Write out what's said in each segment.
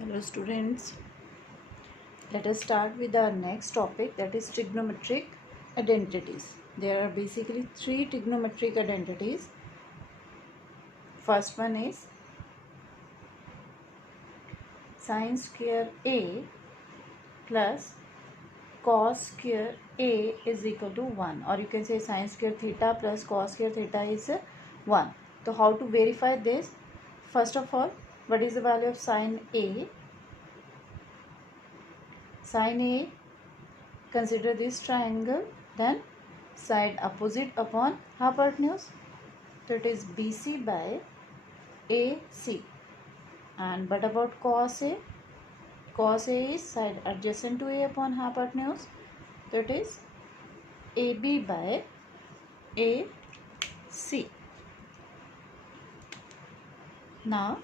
Hello students, let us start with our next topic, that is trigonometric identities. There are basically three trigonometric identities. First one is sin square A plus cos square A is equal to 1, or you can say sin square theta plus cos square theta is 1. So how to verify this? First of all, what is the value of sin A? Sin A, consider this triangle, then side opposite upon hypotenuse, so it is BC by AC. And what about cos A? Cos A is side adjacent to A upon hypotenuse, so it is AB by AC. Now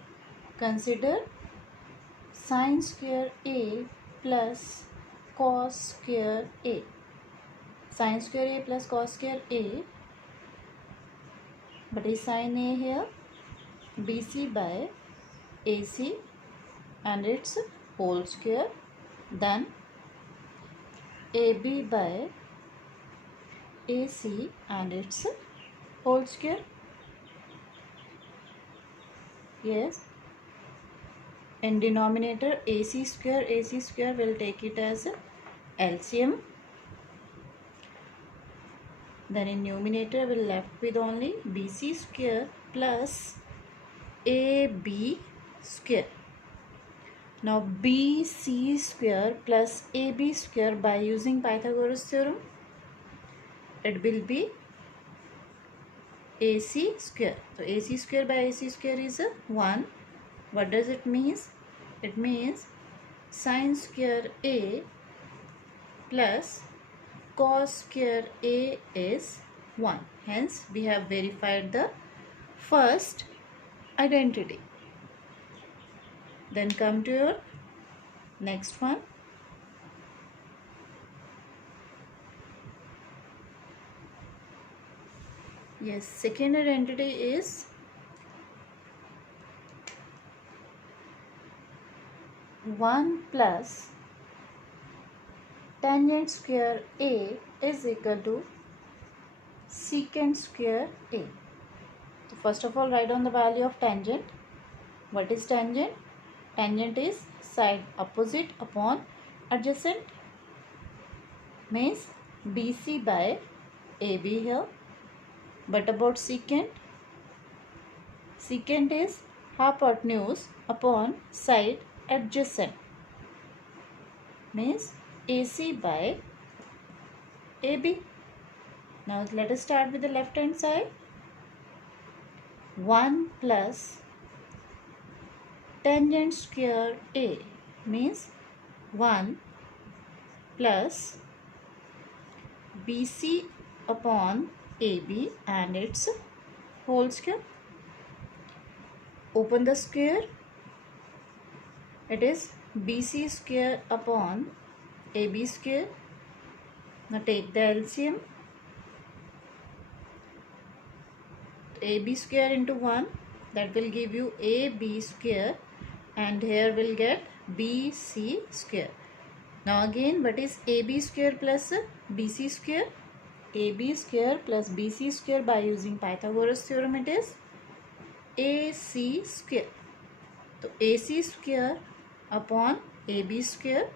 consider sin square A plus cos square A. Sin square A plus cos square A. What is sin A here? BC by AC and its whole square, then AB by AC and its whole square. Yes, in denominator AC square will take it as LCM. Then in numerator we will left with only BC square plus AB square. Now BC square plus AB square, by using Pythagoras theorem, it will be AC square. So AC square by AC square is 1. What does it mean? It means sin square A plus cos square A is 1. Hence we have verified the first identity. Then come to your next one. Yes, second identity is 1 plus tangent square A is equal to secant square A. So first of all, write down the value of tangent. What is tangent? Tangent is side opposite upon adjacent, means BC by AB here. But about secant? Secant is hypotenuse upon side adjacent, means AC by AB. Now let us start with the left hand side. 1 plus tangent square A means 1 plus BC upon AB and its whole square. Open the square. It is BC square upon AB square. Now take the LCM. AB square into 1, that will give you AB square, and here will get BC square. Now again, what is AB square plus BC square? AB square plus BC square, by using Pythagoras theorem, it is AC square. So AC square upon AB square,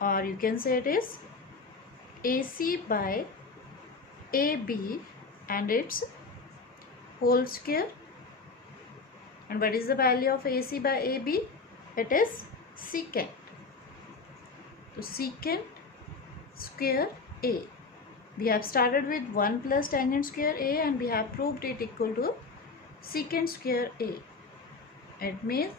or you can say it is AC by AB and its whole square. And what is the value of AC by AB? It is secant. So secant square A. We have started with 1 plus tangent square A and we have proved it equal to secant square A. It means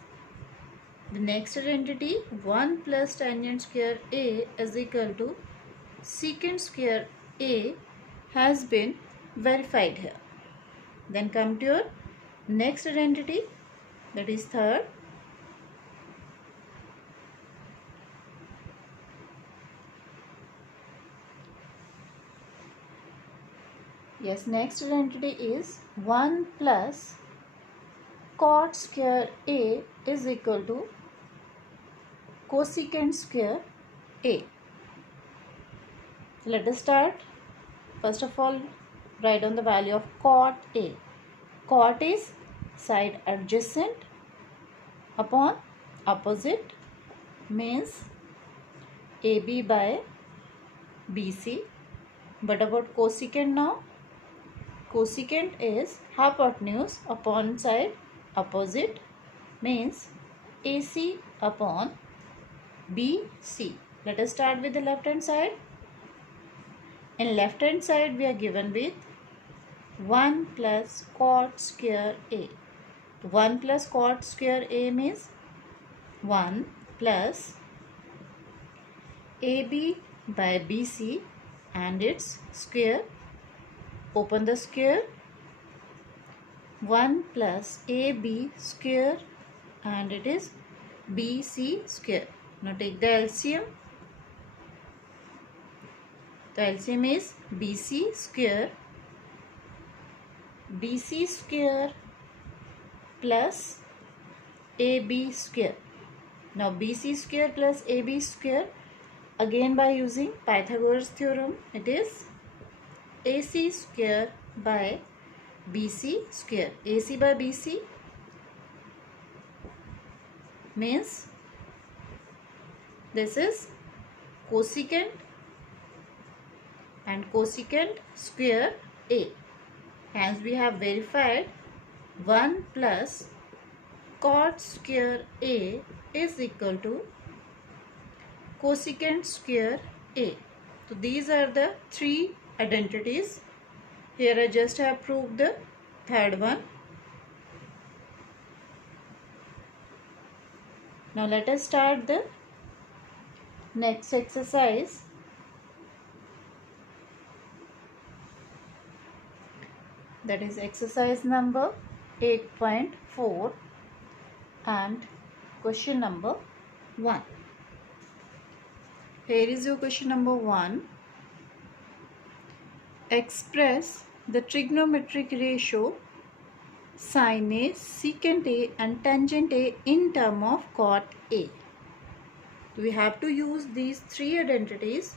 the next identity, 1 plus tangent square A is equal to secant square A, has been verified here. Then come to your next identity, that is third. Yes, next identity is 1 plus cot square A is equal to cosecant square A. Let us start. First of all, write down the value of cot A. Cot is side adjacent upon opposite, means AB by BC. What about cosecant now? Cosecant is hypotenuse upon side opposite, means AC upon BC. Let us start with the left hand side. In left hand side we are given with 1 plus cot square A. 1 plus cot square A means 1 plus AB by BC and its square. Open the square. 1 plus AB square and it is BC square. Now take the LCM. The LCM is BC square plus AB square. Now BC square plus AB square, again by using Pythagoras theorem, it is AC square by BC square. AC by BC means this is cosecant and cosecant square A. Hence we have verified 1 plus cot square A is equal to cosecant square A. So these are the three identities. Here I just have proved the third one. Now let us start the next exercise. That is exercise number 8.4 and question number 1. Here is your question number 1. Express the trigonometric ratio sin A, secant A and tangent A in term of cot A. We have to use these three identities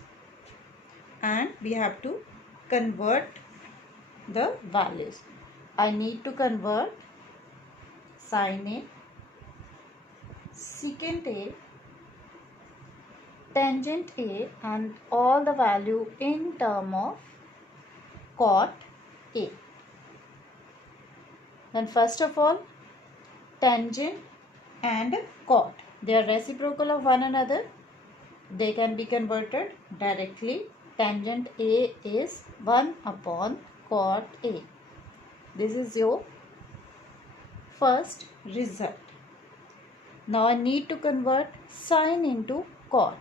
and we have to convert the values. I need to convert sin A, secant A, tangent A and all the value in term of cot A. Then first of all, tangent and cot, they are reciprocal of one another. They can be converted directly. Tangent A is 1 upon cot A. This is your first result. Now I need to convert sine into cot.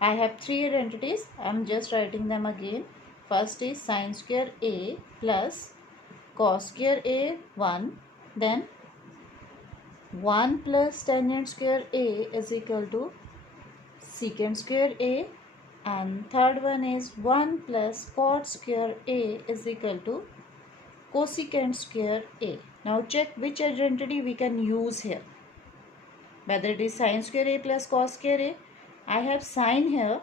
I have three identities. I am just writing them again. First is sine square A plus cos square A 1. Then 1 plus tangent square A is equal to secant square A. And third one is 1 plus cot square A is equal to cosecant square A. Now check which identity we can use here. Whether it is sine square A plus cos square A. I have sine here,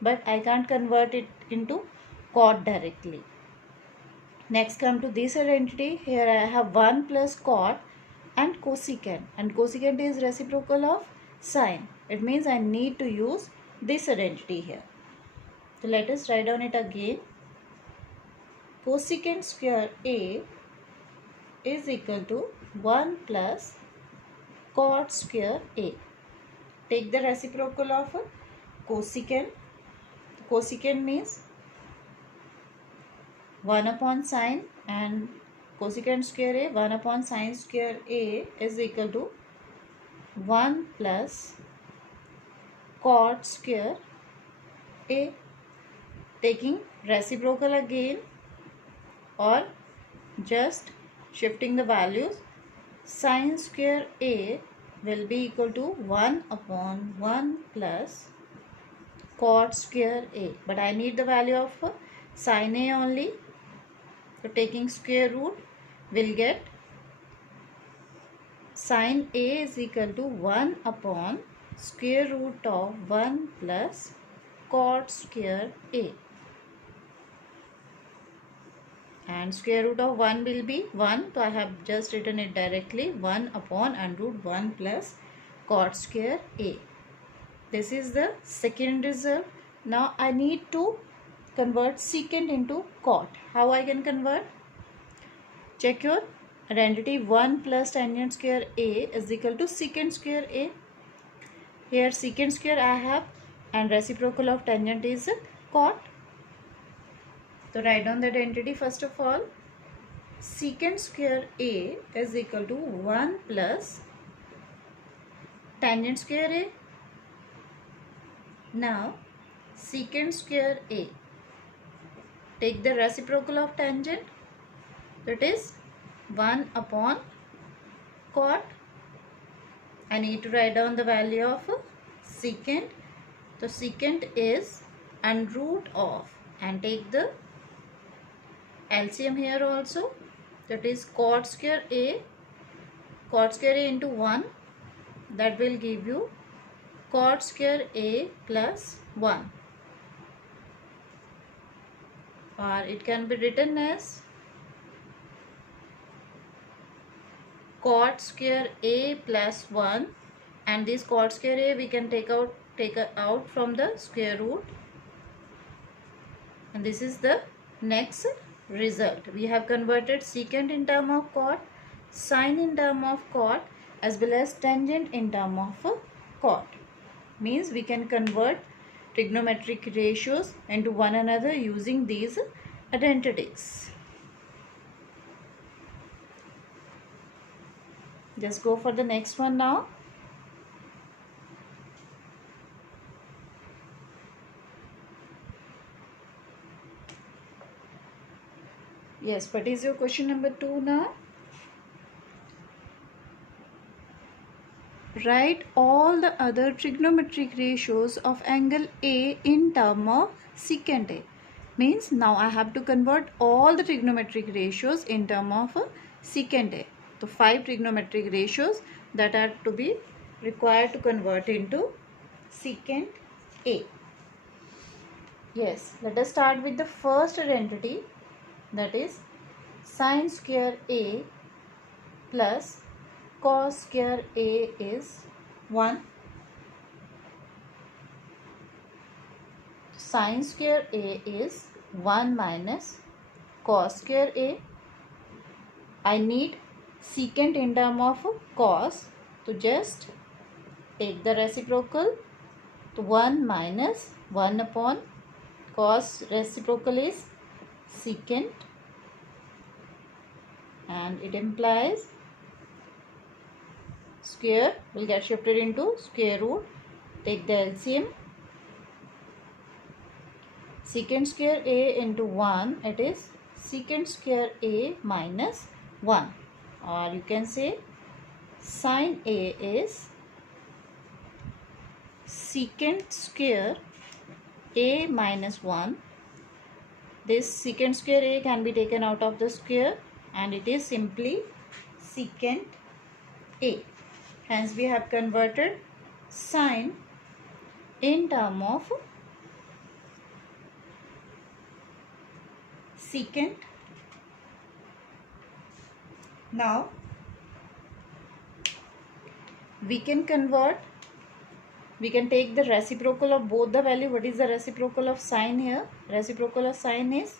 but I can't convert it into cot directly. Next come to this identity. Here I have 1 plus cot and cosecant. And cosecant is reciprocal of sine. It means I need to use this identity here. So let us write down it again. Cosecant square A is equal to 1 plus cot square A. Take the reciprocal of cosecant. Cosecant means 1 upon sine and cosecant square A, 1 upon sine square A is equal to 1 plus cot square A. Taking reciprocal again or just shifting the values, sine square A will be equal to 1 upon 1 plus cot square A. But I need the value of sine A only. So taking square root, we'll get Sine A is equal to 1 upon square root of 1 plus cot square A. And square root of 1 will be 1. So I have just written it directly. 1 upon under root 1 plus cot square A. This is the second result. Now I need to convert secant into cot. How I can convert? Check your identity. 1 plus tangent square A is equal to secant square A. Here secant square I have and reciprocal of tangent is cot. So write down the identity first of all. Secant square A is equal to 1 plus tangent square A. Now secant square A. Take the reciprocal of tangent. That is 1 upon cot. I need to write down the value of secant. So secant is under root of, and take the LCM here also. That is cot square A. Cot square A into 1. That will give you cot square A plus 1. Or it can be written as cot square A plus 1, and this cot square A we can take out from the square root, and this is the next result. We have converted secant in term of cot, sine in term of cot, as well as tangent in term of cot. Means we can convert trigonometric ratios into one another using these identities. Just go for the next one now. Yes, what is your question number 2 now? Write all the other trigonometric ratios of angle A in term of secant A. Means now I have to convert all the trigonometric ratios in term of secant A. So 5 trigonometric ratios that are to be required to convert into secant A. Yes, let us start with the first identity, that is sine square A plus cos square A is 1. Sine square A is 1 minus cos square A. I need secant in term of cos, to just take the reciprocal. To 1 minus 1 upon cos reciprocal is secant, and it implies square will get shifted into square root. Take the LCM. Secant square A into 1, it is secant square A minus 1, or you can say sine A is secant square A minus 1. This secant square A can be taken out of the square, and it is simply secant A. Hence we have converted sine in term of secant. Now we can convert, we can take the reciprocal of both the value. What is the reciprocal of sine here? Reciprocal of sine is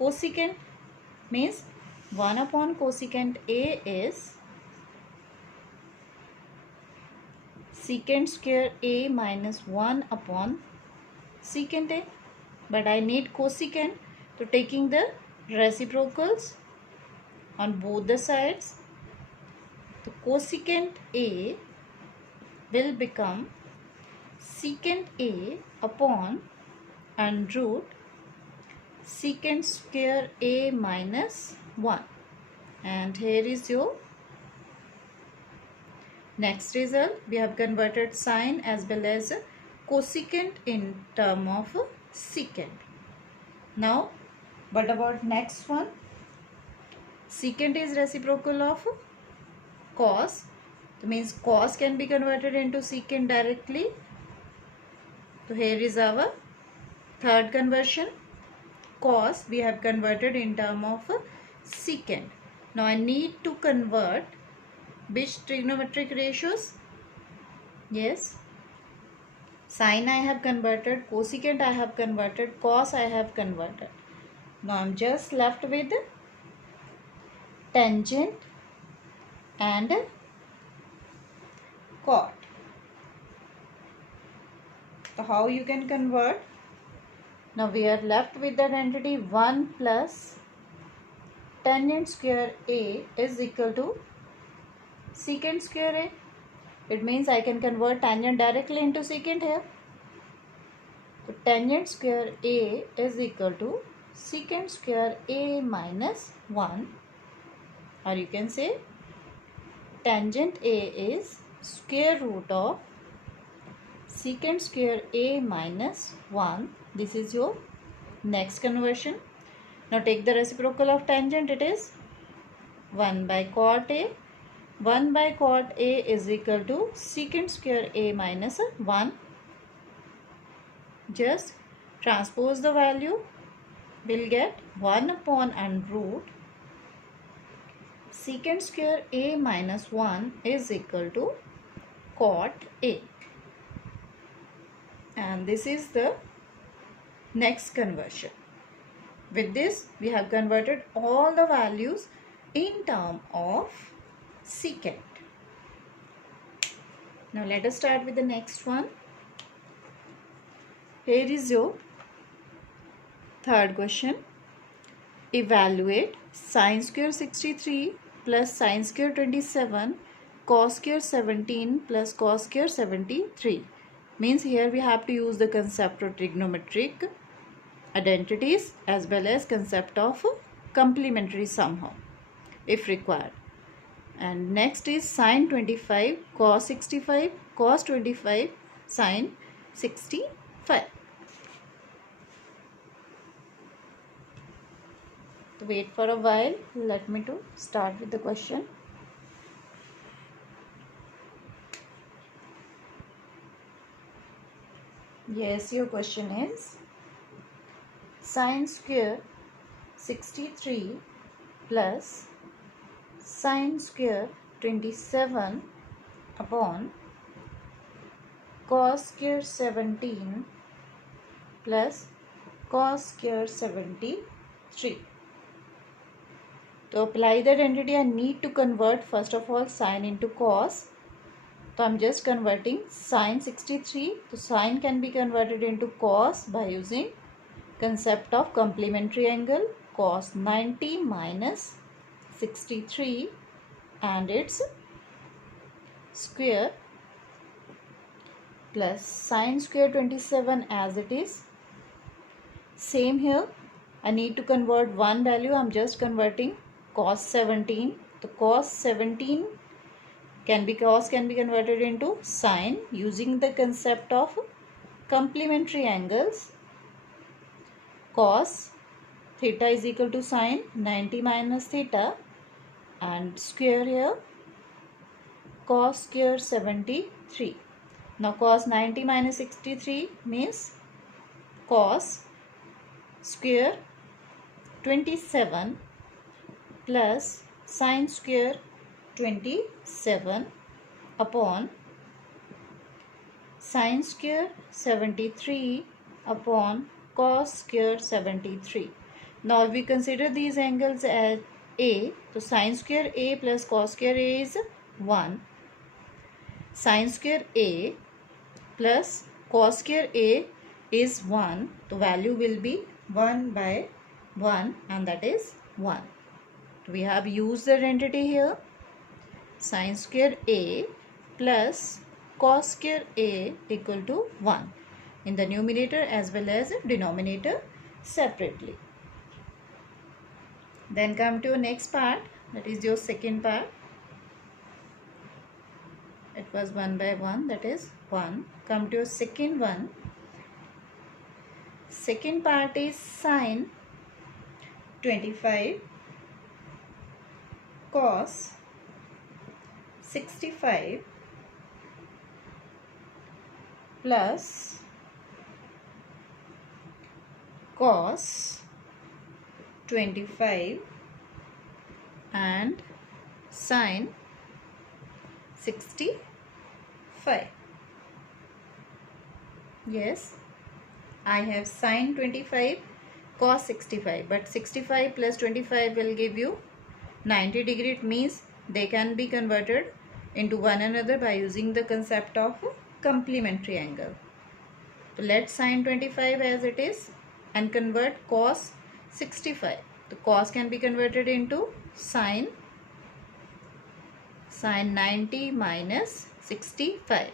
cosecant. Means 1 upon cosecant A is secant square A minus 1 upon secant A. But I need cosecant, so taking the reciprocals on both the sides, the cosecant A will become secant A upon under root secant square A minus 1. And here is your next result. We have converted sine as well as cosecant in term of secant. Now what about next one? Secant is reciprocal of cos. That means cos can be converted into secant directly. So here is our third conversion. Cos we have converted in term of secant. Now I need to convert which trigonometric ratios? Yes. Sine I have converted, cosecant I have converted, cos I have converted. Now I am just left with tangent and cot. So how you can convert? Now we are left with that entity 1 plus tangent square A is equal to secant square A. It means I can convert tangent directly into secant here. So tangent square A is equal to secant square A minus 1, or you can say tangent A is square root of secant square A minus 1. This is your next conversion. Now take the reciprocal of tangent, it is 1 by cot A. 1 by cot A is equal to secant square A minus 1. Just transpose the value, will get 1 upon under root secant square A minus 1 is equal to cot A. And this is the next conversion. With this we have converted all the values in term of secant. Now let us start with the next one. Here is your third question. Evaluate sin square 63 plus sin square 27 cos square 17 plus cos square 73. Means here we have to use the concept of trigonometric identities as well as concept of complementary somehow if required. And next is sin 25 cos 65 cos 25 sin 65. Wait for a while. Let me to start with the question. Yes, your question is sin square 63 plus sin square 27 upon cos square 17 plus cos square 73. To apply that entity, I need to convert first of all sine into cos. So I am just converting sine 63. So sine can be converted into cos by using concept of complementary angle. Cos 90 minus 63 and its square plus sine square 27 as it is. Same here. I need to convert one value. I am just converting cos 17. The cos 17 can be converted into sine using the concept of complementary angles. Cos theta is equal to sine 90 minus theta and square here cos square 73. Now cos 90 minus 63 means cos square 27 plus sine square 27 upon sine square 73 upon cos square 73. Now if we consider these angles as A, so sine square A plus cos square A is 1. Sine square A plus cos square A is 1. The value will be 1 by 1 and that is 1. We have used the identity here. Sin square A plus cos square A equal to 1 in the numerator as well as denominator separately. Then come to your next part, that is your second part. It was 1 by 1, that is 1. Come to your second one. Second part is sin 25 cos 65 plus cos 25 and sin 65. Yes, I have sin 25 cos 65, but 65 plus 25 will give you 90 degree. It means they can be converted into one another by using the concept of complementary angle. So let's sin 25 as it is and convert cos 65. The cos can be converted into sin 90 minus 65.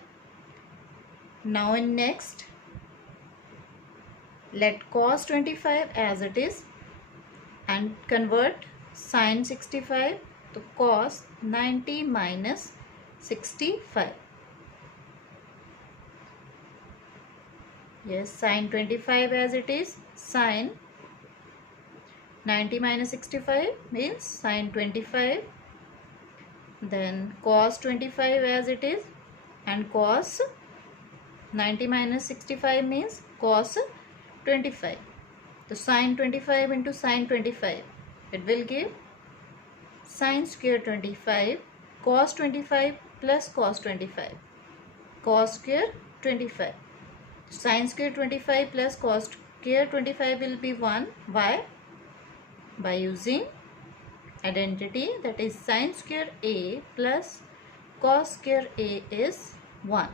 Now in next, let cos 25 as it is and convert sin 65 to cos 90 minus 65. Yes, sin 25 as it is, sin 90 minus 65 means sin 25, then cos 25 as it is, and cos 90 minus 65 means cos 25. So sin 25 into sin 25, it will give sin square 25 cos 25 plus cos 25, cos square 25. Sin square 25 plus cos square 25 will be 1. Why? By using identity, that is sin square a plus cos square a is 1.